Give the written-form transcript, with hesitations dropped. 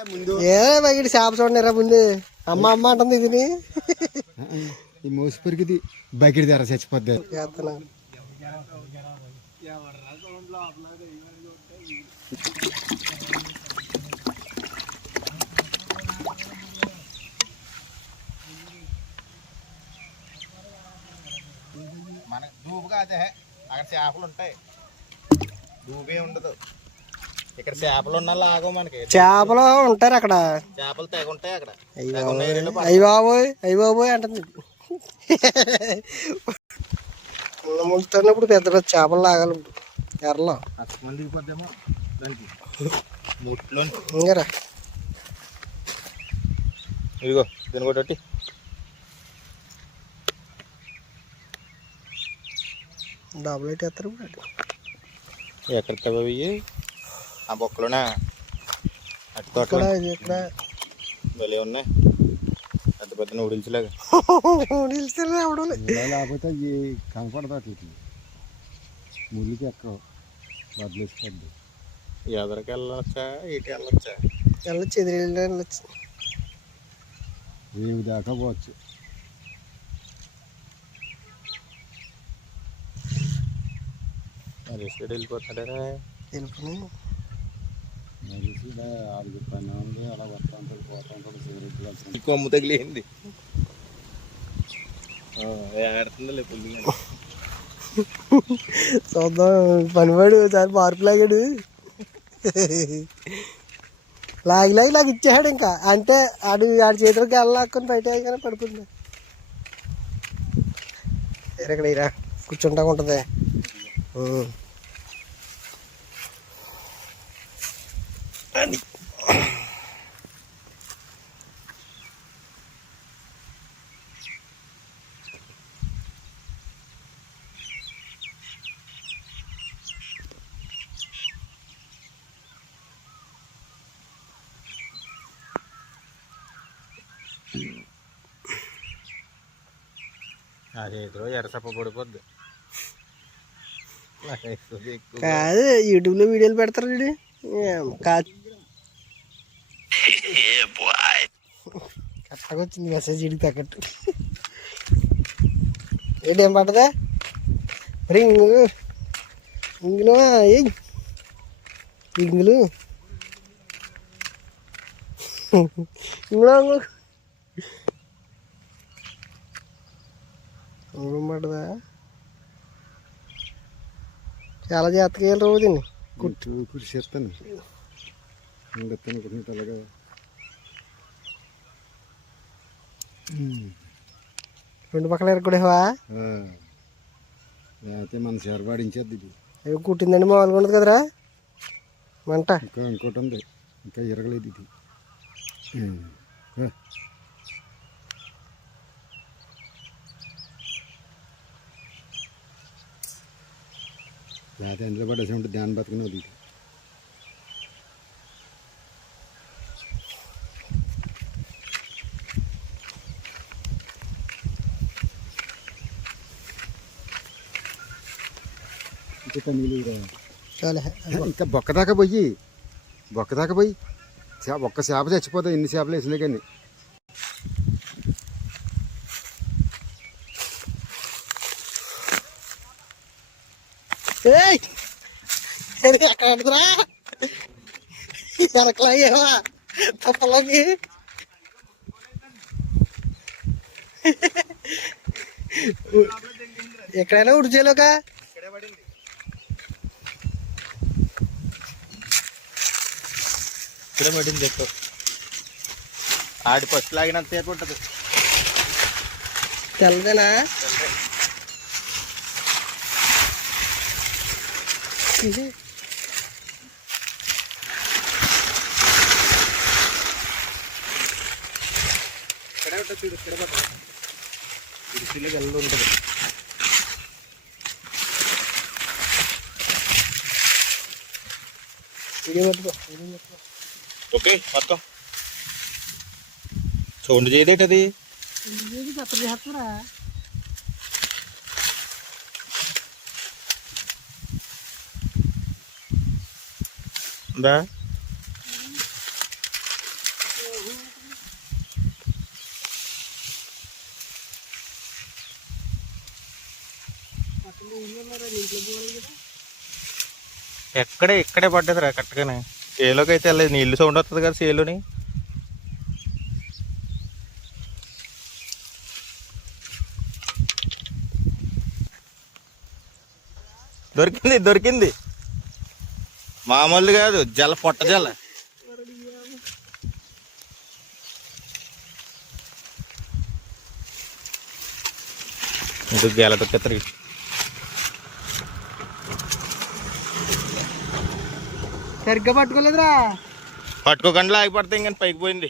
ఏ బయట చేప చూడరా ముందు అమ్మ అమ్మ అంటుంది ఇది మోసపరికి బకెట్ ధర చచ్చిపోద్ది. మనకు దూపుగా అదే అక్కడ చేపలు ఉంటాయి, దూపే ఉండదు. ఇక్కడ చేపలు ఉన్న లాగో మనకి చేపలు ఉంటారు అక్కడ, చేపలు తెగ ఉంటాయి అక్కడ. అయ్యి బాబోయ్ అంటుంది. ముంచుతున్నప్పుడు పెద్ద పెద్ద చేపలు లాగాలి ఎర్రలో ఇంకరా. ఇదిగో దీని కొట్టి డబుల్ ఎయిట్ ఎత్తారు. ఎక్కడ తవ్వి ఆ బొక్కలోనే అటు తోట భలే ఉన్నాయి, పెద్ద పెద్ద నూడిల్స్ లాగా. లేకపోతే అవి కనపడతాయి, ముళ్ళకి ఎక్కవు, బదిలేసిపోద్ది. ఎదరికి వెళ్ళొచ్చా ఇటు వెళ్ళొచ్చా? వెళ్ళొచ్చు, ఎదురు వెళ్ళొచ్చు, రేవు దాకా పోవచ్చు. వెళ్ళిపోతాడా వెళ్ళిపోయి ఆడికి పని ఉంది, అలా వస్తూ ఉంటాడు పోతూ ఉంటాడు. సిగరెట్ కొమ్ము తగిలింది, ఆడుతుందిలే పుల్లి. చూద్దాం పనివాడు చాలా మార్పు లాగాడు, లాగి ఇచ్చేసాడు. ఇంకా అంటే ఆడి చేతులకి వెళ్ళాకొని బయట కానీ పడుకుంది. ఇక్కడ ఇరా కూర్చుంటా ఉంటుంది. అది అదేదో ఎరసప్ప పడిపోద్ది. కాదు యూట్యూబ్లో వీడియోలు పెడతారు చూడు, కాదు కరెక్ట్గా వచ్చింది మెసేజ్ ఇడికి తగ్గట్టు. ఏంటేం పట్టదా రింగ్ ఇంగులు ఇంగులు ఇంగులో ఇంగుళం పట్టదా. చాలా జాగ్రత్తగా వెళ్ళి రోజుని కుట్టి చేస్తాను అలాగా. రెండు పక్కల ఎరగొడేవా లేకపోతే మన చేరబాడించేద్ది. అవి కుట్టిందండి మామూలుగా ఉండదు కదరా మంట. ఇంకోటి ఉంది, ఇంకా ఎరగలేదు ఇది. లేకపోతే ఎందులో పడేసి ఉంటే ధ్యానం బతుకునే వద్దు. ఇంకా బొక్క దాకా పోయి ఒక్క చేప చచ్చిపోతాయి. ఎన్ని చేపలు వేసినా కానీ. ఎక్కడరా ఎరకలాగేవా తప్పలోకి ఎక్కడైనా ఉడిచేలోక ఇక్కడే పడింది. ఎక్కువ ఆడి ఫస్ట్ లాగినంత సేపు ఉంటుంది. తెల్లదేనా ఇది? ఇక్కడే ఉంటుంది చూడు, ఇక్కడ పడుతుంది. ఇరుసులోకి వెళ్ళి ఉంటుంది. ఓకే మొత్తం సౌండ్ చేయదేటది. ఇక్కడే పడ్డది రా కరెక్ట్గానే. చేలోకి అయితే వెళ్ళలేదు, నీళ్ళు సౌండ్ వస్తుంది కదా చేలోని. దొరికింది మామూలు కాదు, పొట్ట జల. ఇది గెల తొక్కేస్తారు. సరిగ్గా పట్టుకోలేదురా. పట్టుకోకుండా ఆగిపడితే ఇంకా పైకి పోయింది.